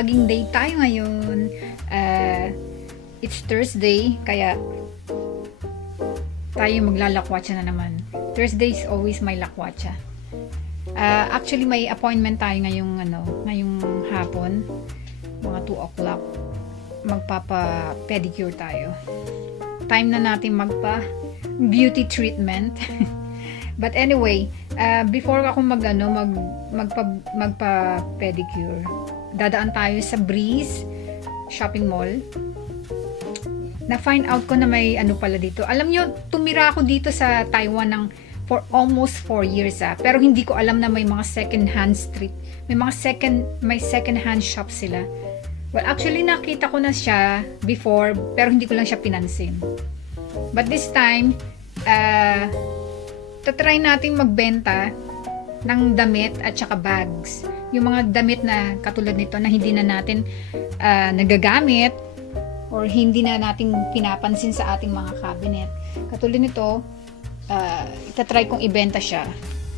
vlogging day tayo ngayon. It's Thursday, kaya tayo maglalakwatsa na naman. Thursday is always my lakwatsa. Actually, may appointment tayo ngayong hapon. Mga 2 o'clock. Magpapa-pedicure tayo. Time na natin magpa-beauty treatment. But anyway, before ako magpa-pedicure, dadaan tayo sa Breeze Shopping Mall. Na-find out ko na may pala dito. Alam nyo, tumira ako dito sa Taiwan for almost 4 years. Pero hindi ko alam na may mga second-hand street. May second-hand shop sila. Well, actually, nakita ko na siya before, pero hindi ko lang siya pinansin. But this time, tatry natin magbenta ng damit at saka bags. Yung mga damit na katulad nito na hindi na natin nagagamit or hindi na natin pinapansin sa ating mga cabinet. Katulad nito, itatry kong ibenta siya.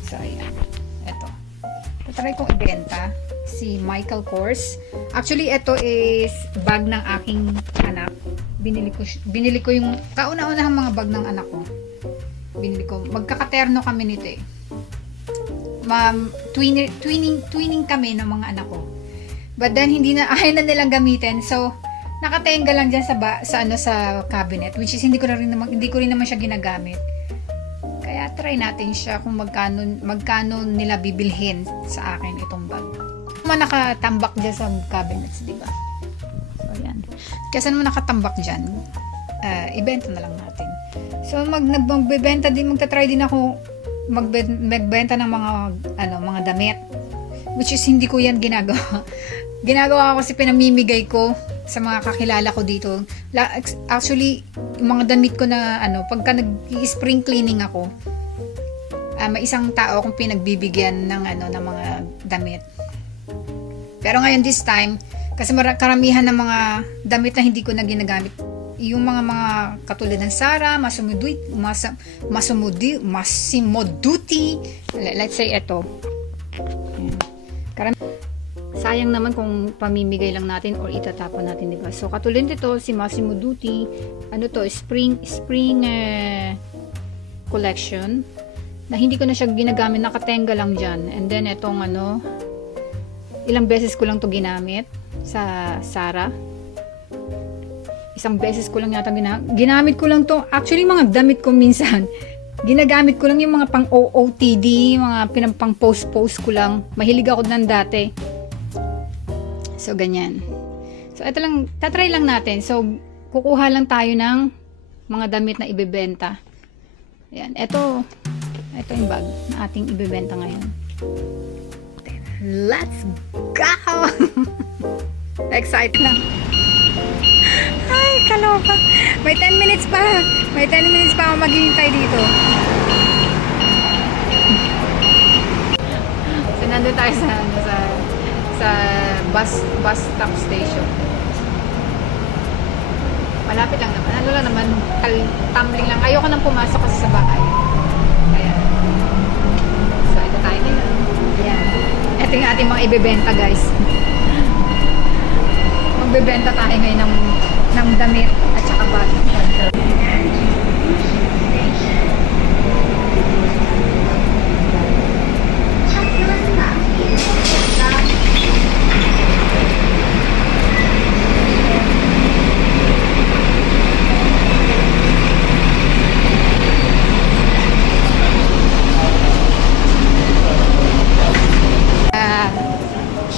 So, ayan. Ito. Itatry kong ibenta si Michael Kors. Actually, ito is bag ng aking anak. Binili ko yung kauna-unahang mga bag ng anak ko. Binili ko. Magkakaterno kami nito eh. Twinning kami ng mga anak ko. But then ayaw na nilang gamitin. So nakatenga lang diyan sa cabinet, which is hindi ko rin naman siya ginagamit. Kaya try natin siya kung magkano nila bibilhin sa akin itong bag. Nakatambak diyan sa cabinets, di ba? So yan. Kasi naman nakatambak diyan, ibenta na lang natin. So magbebenta din, magta-try din ako magbenta ng mga damit, which is hindi ko yan ginagawa. Ginagawa ko kasi pinamimigay ko sa mga kakilala ko dito. Actually, mga damit ko na pagka nag-spring cleaning ako, may isang tao akong pinagbibigyan ng mga damit. Pero ngayon this time, kasi karamihan ng mga damit na hindi ko na ginagamit, yung mga katulad ng Zara, Massimo Dutti, let's say ito. Sayang naman kung pamimigay lang natin or itatapon natin, di ba? So katulad nito si Massimo Dutti, spring collection na hindi ko na siya ginagamit, nakatenga lang diyan. And then itong ilang beses ko lang to ginamit sa Zara. Isang beses ko lang yata ginamit ko lang to. Actually, mga damit ko minsan, ginagamit ko lang yung mga pang OOTD, mga pang post ko lang. Mahilig ako nan dati. So, ganyan. So, ito lang, tatry lang natin. So, kukuha lang tayo ng mga damit na ibebenta. Ayan. Ito yung bag na ating ibebenta ngayon. Let's go! Excited na. Ay, kaloka. May 10 minutes pa. May 10 minutes pa ako maghihintay dito. So, nandun tayo sa bus stop station. Malapit lang naman. Lang naman, tumbling lang. Ayoko nang pumasok kasi sa bahay. Ayan. So, ito tayo ngayon. Ayan. Ito yung ating mga ibebenta, guys. Magbebenta tayo ngayon ng damit at saka bag.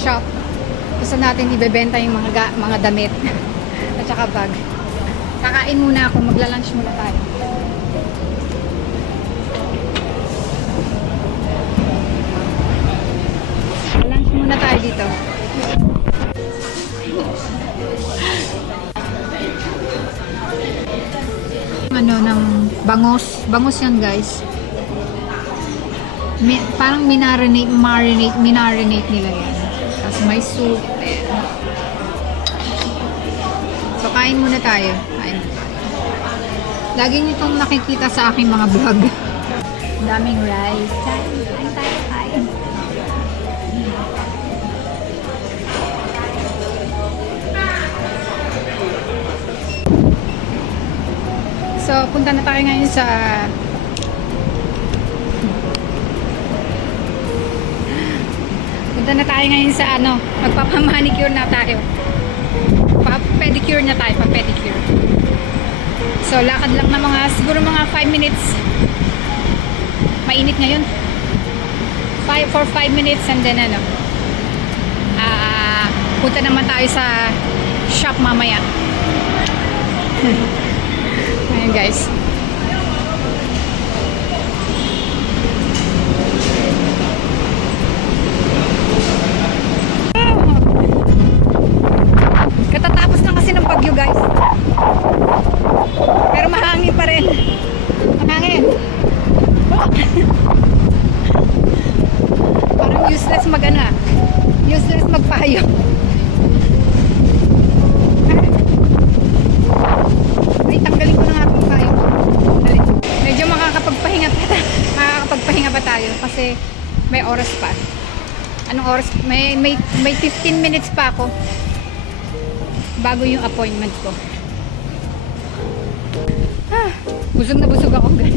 Shop. Gusto natin ibebenta yung mga damit at saka bag. Kakain muna ako, magla-lunch muna tayo. Lunch muna tayo dito. Ng bangos yan, guys. Parang marinate nila yan. Tapos may soup. So, kain muna tayo. Lagi nyo itong nakikita sa aking mga vlog. Daming rice. Kain tayo. punta na tayo ngayon sa magpapamanicure na tayo. Pa-pedicure na tayo, pa-pedicure. So, lakad lang na siguro mga 5 minutes. Mainit ngayon. 5 minutes and then punta naman tayo sa shop mamaya. Ayan guys. Katatapos lang kasi ng bagyo guys. Pero mahangin pa rin. Mahangin. Parang useless useless magpayo. Ay, tanggalin ko na nga itong payo. Dali. Medyo makakapagpahinga pa tayo kasi may oras pa. Anong oras? May 15 minutes pa ako bago yung appointment ko. Busog na busog ako guys.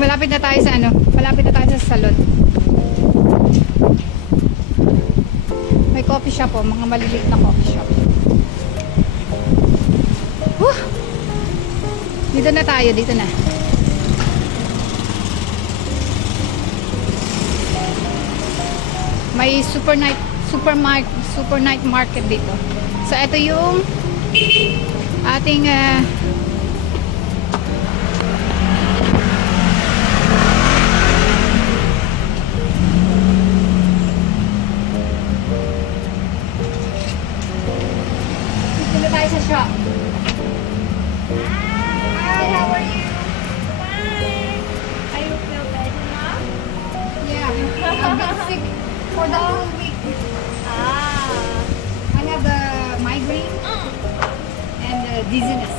Malapit na tayo sa salon. May coffee shop mga maliliit na coffee shop. Dito na tayo, dito na. May super night market dito. So ito yung ating dito na tayo sa shop. Hi, how are you? Fine. Are you feel better now? Yeah, I've been sick for the whole week. I have a migraine and dizziness.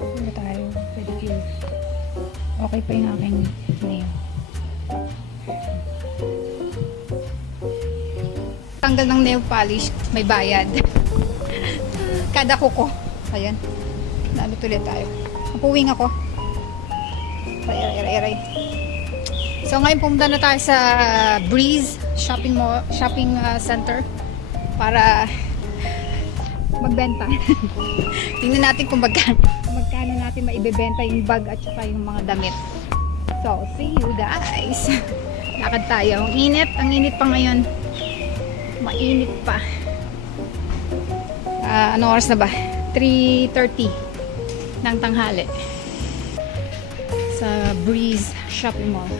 Ano tayo? Pedicure. Okay pa yung aking nail. Tanggal ng nail polish, may bayad. Kada kuko. Ayan. Nalo tuloy tayo. Napuwing ako. Aray. So ngayon pumunta na tayo sa Breeze shopping center para magbenta. Tingnan natin kung magkano natin maibebenta yung bag at saka yung mga damit. So, see you guys. Lakad tayo. Ang init pa ngayon. Mainit pa. Anong oras na ba? 3:30 ng tanghali sa Breeze Shopping Mall.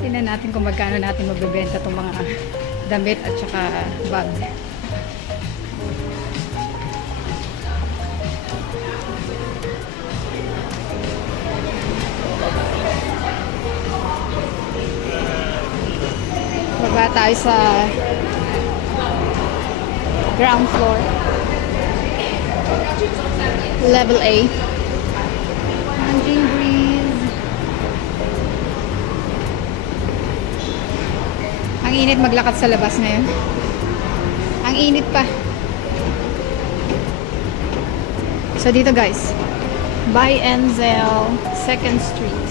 Tingnan natin kung magkano natin magbebenta itong mga damit at saka bag. Baba tayo sa ground floor. Level A. Anjing Breeze. Ang init maglakad sa labas ngayon. Ang init pa. So dito guys. By Enzel 2nd Street.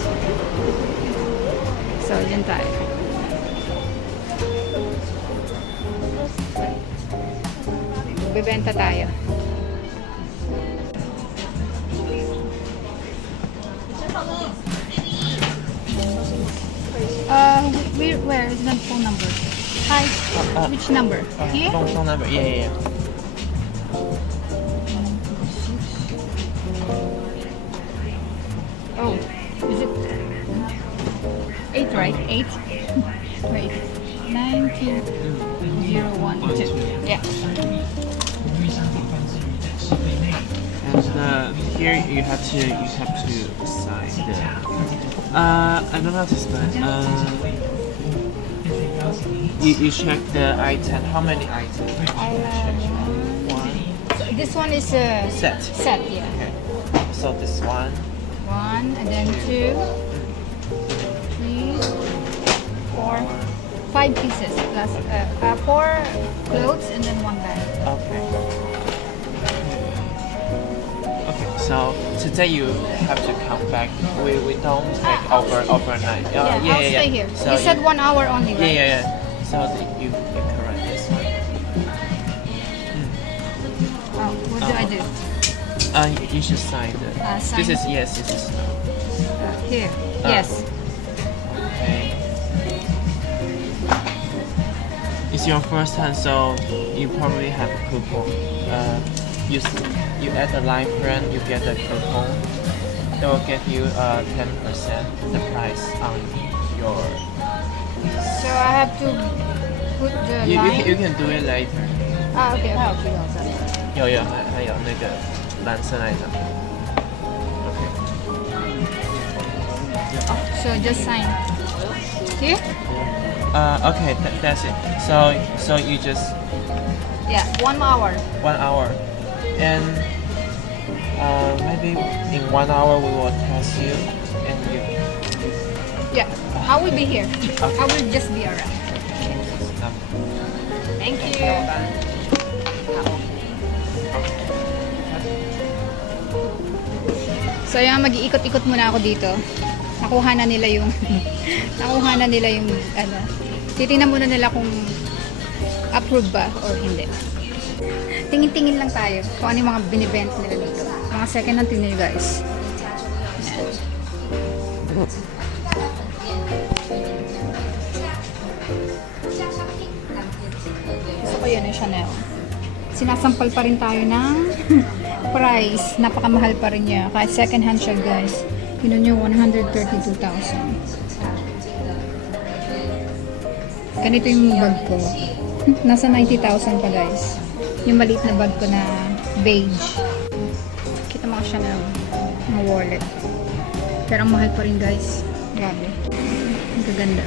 So dyan tayo. Bebenta tayo. Where is the phone number? Hi. Which number? Here? Phone number. Yeah. Oh, is it 8, right? 8? Wait. 1901. Yeah. And here you have to sign the. I don't know how to spell. You check the item. How many items? One. So this one is a Set. set, yeah. Okay. So this one. One and then two. 4, 5 pieces plus 4 clothes and then 1 bag. Okay. Okay, so today you have to come back. We don't take overnight. I'll stay here. So you said 1 hour only, right? Yeah. So you correct this one. Oh, what do I do? You should sign the. Sign. This is yes. This is no. Here. Yes. Okay. It's your first time, so you probably have a coupon. You add a live friend, you get a coupon. They will get you 10% the price on your. So I have to put the You line. can do it later. Okay. 还有那个蓝色那一张。Okay. So just sign. Here? Okay, that's it. So you just Yeah, 1 hour. 1 hour, and maybe in 1 hour we will test you, and you. Yeah, I will be here. I will just be around. Thank you. So yan, mag-iikot-ikot muna ako dito. Nakuha na nila yung ano. Titingnan muna nila kung approved ba or hindi. Tingin-tingin lang tayo kung ano yung mga binibenta nila dito. Mga second hand tingnan nyo guys. Yan. Gusto ko yun yung Chanel. Sinasampal pa rin tayo ng price. Napakamahal pa rin niya. Kahit second hand siya guys. Yun yung 132,000. Ganito yung bag ko. Nasa 90,000 pa guys. Yung maliit na bag ko na beige. Kita mo siya na mga wallet. Pero ang mahal pa rin guys. Grabe. Ang kaganda.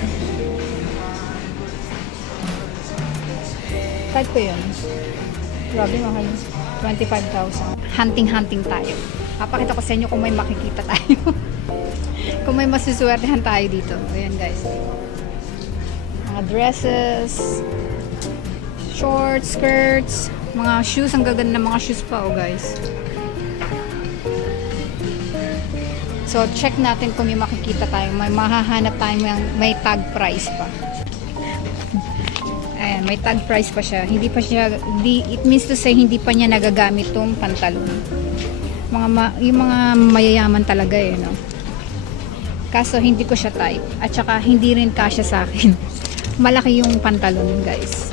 Type ko yun. Grabe mahal. 25,000. Hunting tayo. Papakita ko sa inyo kung may makikita tayo. Kung may masuswertehan tayo dito. Ayan guys. Mga dresses, shorts, skirts, mga shoes. Ang gaganda ng mga shoes pa oh guys. So check natin kung may makikita tayo. May mahahanap tayo may tag price pa. Ayan, may tag price pa siya. Hindi pa siya, it means to say, hindi pa niya nagagamit tong pantalon. Yung mga mayayaman talaga eh, no? Kaso hindi ko siya type. At saka hindi rin kasya sa akin. Malaki yung pantalon, guys.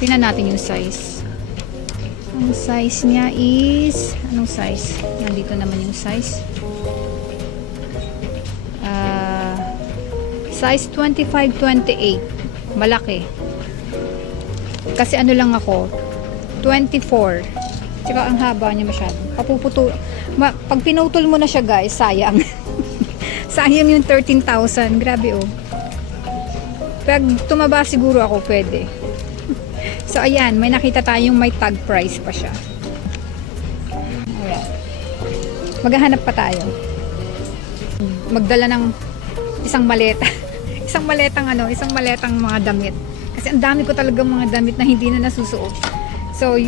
Tingnan natin yung size. Ang size niya is, anong size? Nandito naman yung size. Size 25-28. Malaki. Kasi ano lang ako, 24. Tsaka ang haba niya masyado. Pag pinutol mo na siya guys, sayang. Sayang yung 13,000. Grabe oh. Pag tumaba siguro ako, pwede. So ayan, may nakita tayong may tag price pa siya. Ayan. Maghahanap pa tayo. Magdala ng isang maleta. Isang maletang mga damit. Kasi ang dami ko talagang mga damit na hindi na nasusuot. So,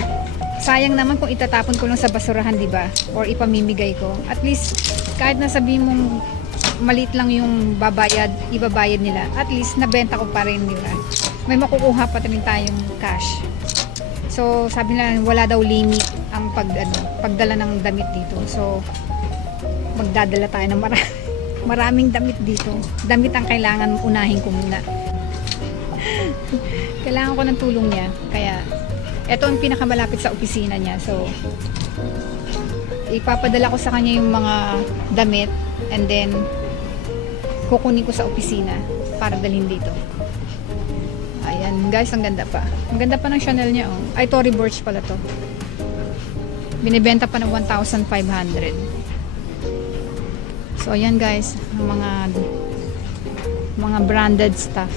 sayang naman kung itatapon ko lang sa basurahan, di ba? Or ipamimigay ko. At least, kahit na sabihin mong maliit lang yung ibabayad nila, at least nabenta ko pa rin, di ba? May makukuha pa rin tayong cash. So, sabi nila, wala daw limit ang pagdala ng damit dito. So, magdadala tayo ng maraming damit dito. Damit ang kailangan unahin ko muna. Kailangan ko ng tulong niya. Kaya, ito ang pinakamalapit sa opisina niya. So, ipapadala ko sa kanya yung mga damit and then, kukunin ko sa opisina para dalhin dito. Ayan, guys, ang ganda pa. Ang ganda pa ng Chanel niya, oh. Ay, Tory Burch pala to. Binibenta pa ng 1,500. So, ayan guys, mga branded stuff.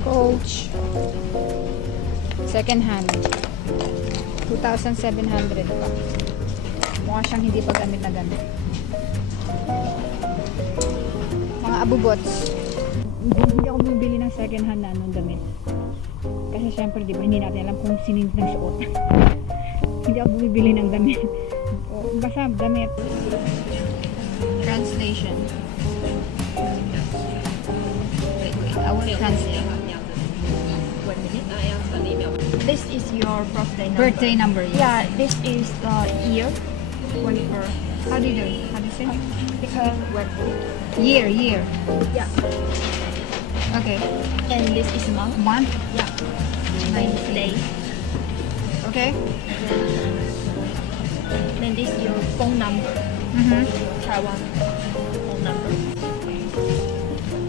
Coach. Second hand. 2,700 pa. Mukha siyang hindi pa gamit na gamit. Mga mga abubots. Hindi ako bumibili ng second hand na anong damit. Kasi syempre, di ba, hindi natin alam kung sino yung nagsuot. Hindi ako bumibili ng damit. O, basta damit. Translation. Wait, I will translate. This is your birthday number. Birthday number. Yes. Yeah, this is the year when you are. How do you do? How do you say? Because when. Year. Yeah. Okay. And this is month. Month. Yeah. 90 Day. Okay. Then this is your phone number. Mm-hmm. Taiwan phone number.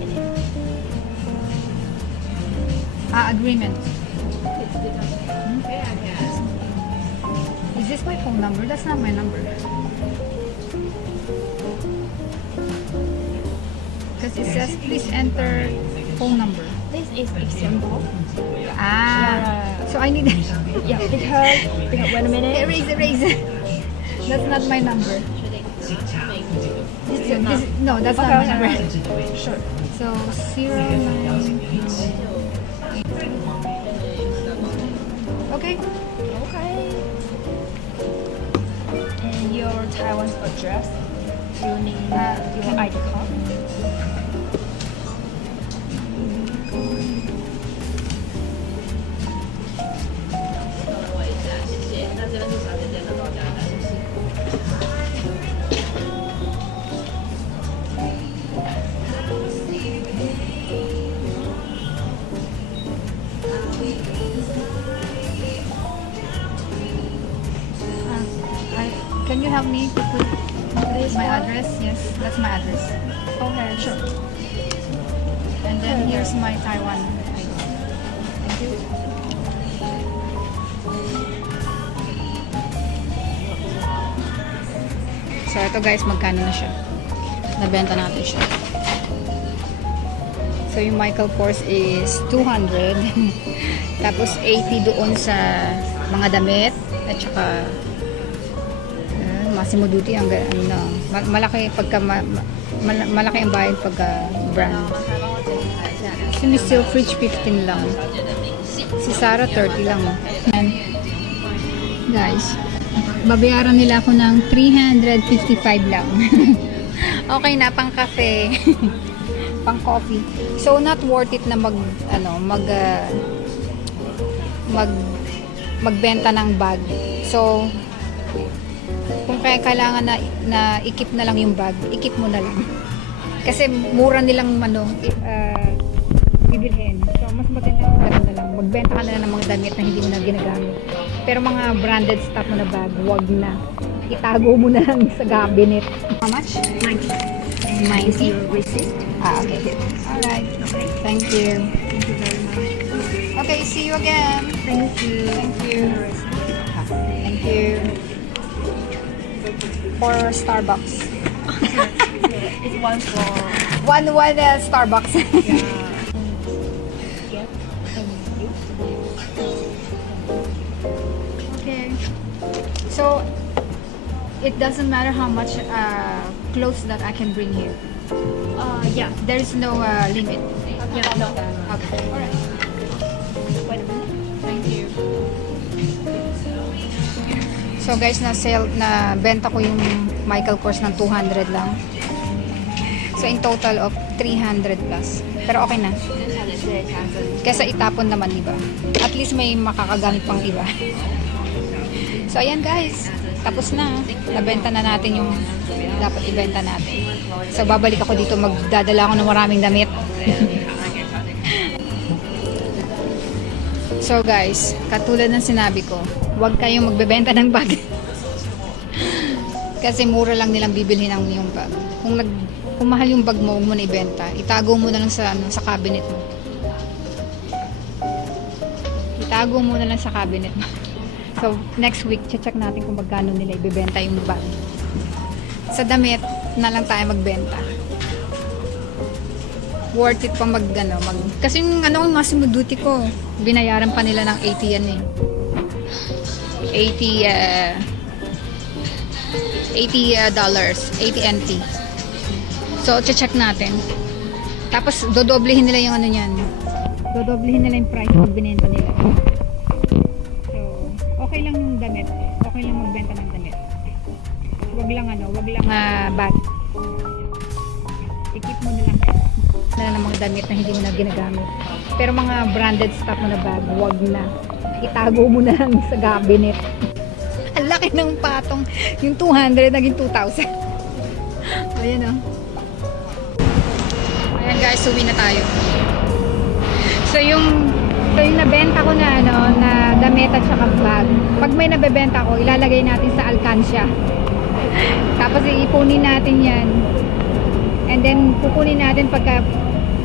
And then Agreement. Is this my phone number? That's not my number. Because it says please enter phone number. this is example. Ah. So I need Yeah, because wait a minute. erase. That's not my number. This is not. No, that's not my number. Sure. So 09. Okay. Okay. And your Taiwan's address. You need your ID card. Can you help me to put This my one? address? Yes, that's my address. Okay, sure. And then here's my Taiwan ID. Thank you. So ito guys, magkano na siya? Nabenta natin siya. So yung Michael Kors is 200. Tapos 80 doon sa mga damit at saka Massimo Dutti ang malaki pagka malaki ang bayad pagka brand. Si Miss Selfridge 15 lang. Si Sarah 30 lang. And guys, babayaran nila ako ng 355 lang. Okay na pang cafe. Pang coffee. So not worth it na magbenta ng bag. So kung kaya kailangan na ikip na lang yung bag, ikip mo na lang. Kasi mura nilang bibilhin. So mas maganda na lang. Magbenta ka na lang ng mga damit na hindi mo na ginagamit. Pero mga branded stuff mo na bag, wag na. Itago mo na lang sa cabinet. How much? 90. 90. Your receipt. Okay. Alright. Okay. Thank you. Thank you very much. Okay, see you again. Thank you. Thank you. Thank you. For Starbucks. It's one for One Starbucks. get and you. Okay. So it doesn't matter how much clothes that I can bring here. Yeah. There is no limit. Yeah. No. Okay. Alright. Wait a minute. Thank you. So guys, na benta ko yung Michael Kors ng 200 lang. So in total of 300 plus. Pero okay na. Kesa itapon naman, di ba? At least may makakagamit pang iba. So ayan guys, tapos na. Nabenta na natin yung dapat ibenta natin. So babalik ako dito, magdadala ako ng maraming damit. So guys, katulad ng sinabi ko, huwag kayong magbebenta ng bag. Kasi mura lang nilang bibilhin ang yung bag. Kung mahal yung bag mo, huwag mo na ibenta. Itago mo na lang sa cabinet mo. Itago mo na lang sa cabinet mo. So next week, check natin kung magkano nila ibebenta yung bag. Sa damit na lang tayo magbenta. Worth it pa kasi yung Massimo Dutti ko, binayaran pa nila ng 80 yan eh. 80 dollars, 80 NT. So check natin Tapos dodoblehin nila yung ano niyan. Dodoblehin nila yung price pag binenta nila. So, okay lang yung damit. Okay lang magbenta ng damit. Wag lang bag. I-keep mo na lang ng mga damit na hindi mo na ginagamit. Pero mga branded stuff mo na bag, wag na. Itago mo na lang sa cabinet. Ang laki ng patong. Yung 200 naging 2,000. Ayan o. Ayan guys, uwi na tayo. So yung nabenta ko na na damit at saka bag. Pag may nabebenta ko, ilalagay natin sa alkansya. Tapos iipunin natin 'yan. And then kukunin natin pagka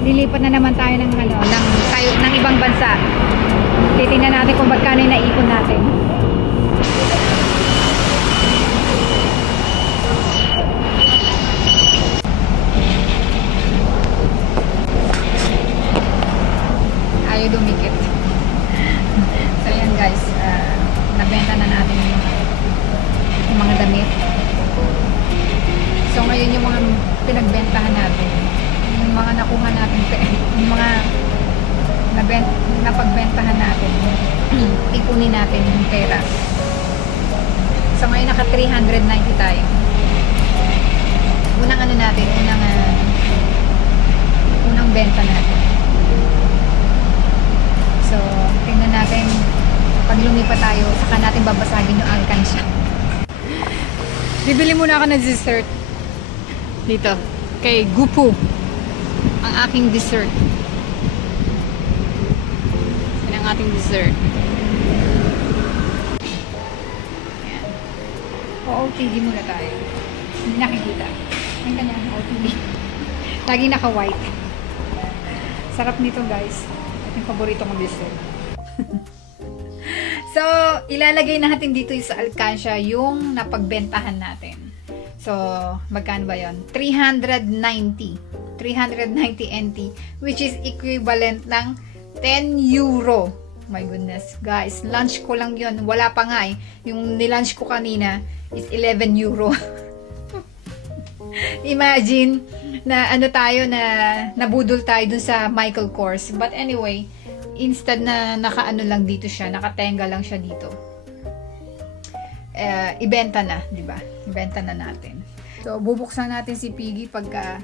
lilipat na naman tayo ng ibang bansa. Titingnan natin kung magkano yung naipon natin. Ayaw dumikit. So yan guys, nabenta na natin yung mga damit. So ngayon yung mga pinagbentahan natin, yung mga nakuha natin, yung mga napagbentahan natin, ipunin natin yung pera. So ngayon naka 390 tayo. Unang natin, unang benta natin. So tingnan natin pag lumipat tayo, saka natin babasagin yung alkansya. Bibili muna ako ng dessert dito kay Gupu, ang aking dessert. Yan ang ating dessert. Ayan. OOTD muna tayo. Hindi nakikita. Ang kanya, OOTD. Laging naka-white. Sarap nito guys. Ito yung paborito kong dessert. So, ilalagay natin dito sa alkansya yung napagbentahan natin. So, magkano ba yun? 390 NT, which is equivalent ng 10 euro. My goodness, guys. Lunch ko lang yun. Wala pa nga eh. Yung nilunch ko kanina is 11 euro. Imagine na nabudol tayo dun sa Michael Kors. But anyway, instead na nakaano lang dito siya, nakatenga lang siya dito. Ibenta na, di ba? Ibenta na natin. So, bubuksan natin si Piggy pagka,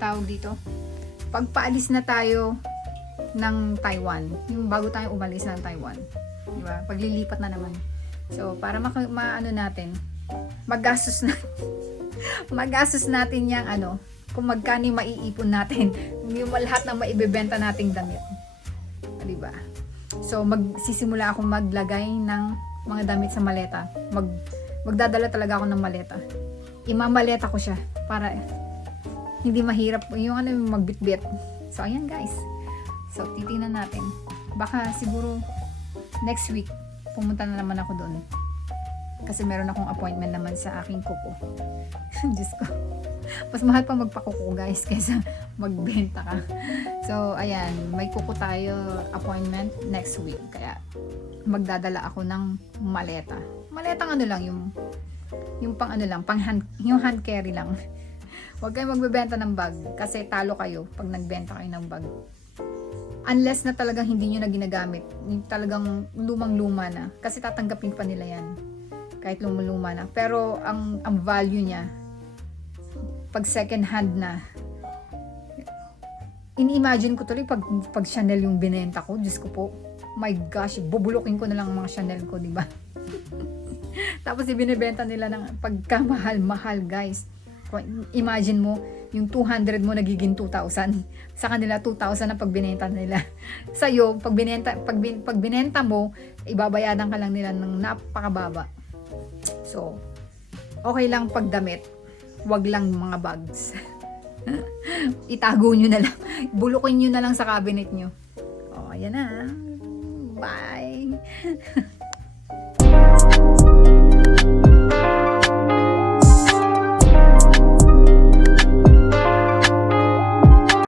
tawag dito? Pagpaalis na tayo ng Taiwan. Yung bago tayo umalis ng Taiwan. Di ba? Paglilipat na naman. So, para natin, magastos na, magastos natin yung kung magkano yung maiipon natin. Yung lahat ng maibebenta nating damit. Di ba? So, magsisimula akong maglagay ng mga damit sa maleta. Magdadala talaga ako ng maleta. Imamaleta ko siya para hindi mahirap yung magbitbit. So ayan guys. So titingnan natin. Baka siguro next week pumunta na naman ako doon. Kasi meron akong appointment naman sa aking kuko. Diyos ko. Mas mahal pa magpakuko guys kaysa magbenta ka. So ayan, may kuko tayo appointment next week. Kaya magdadala ako ng maleta. Maletang lang, yung pang yung hand carry lang. Huwag kayong magbebenta ng bag kasi talo kayo pag nagbenta kayo ng bag. Unless na talagang hindi nyo na ginagamit. Yung talagang lumang-luma na. Kasi tatanggapin pa nila yan. Kahit lumang-luma na. Pero ang value niya, pag second hand na, ini-imagine ko tuloy pag Chanel yung binenta ko. Diyos ko po. My gosh, bubulukin ko na lang ang mga Chanel ko, di ba? Tapos ibinebenta nila ng pagkamahal-mahal, guys. Imagine mo, yung 200 mo nagiging 2,000. Sa kanila 2,000 na pagbinenta nila. Sa'yo, pag binenta mo, ibabayadan ka lang nila ng napakababa. So, okay lang pagdamit. Wag lang mga bags. Itago nyo na lang. Bulukin nyo na lang sa cabinet nyo. Oh, ayan na. Bye!